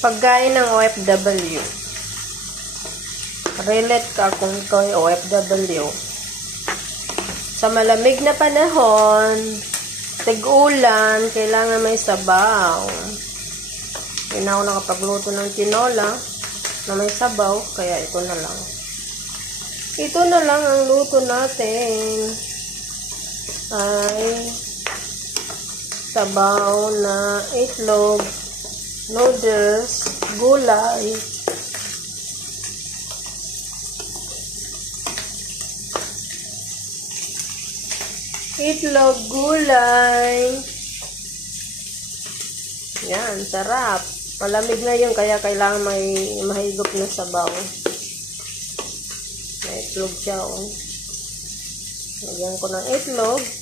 Pagkain ng OFW. Relate ka kung ikaw ay OFW. Sa malamig na panahon, tag-ulan, kailangan may sabaw. Hindi na ako nakapagluto ng tinola na may sabaw, kaya ito na lang. Ito na lang ang luto natin. Ay sabaw na itlog, noodles, gulay. Itlog, gulay. Yan, sarap. Malamig na yun, kaya kailangan may mahigop na sabaw. May itlog siya, oh. Lagyan ko ng itlog.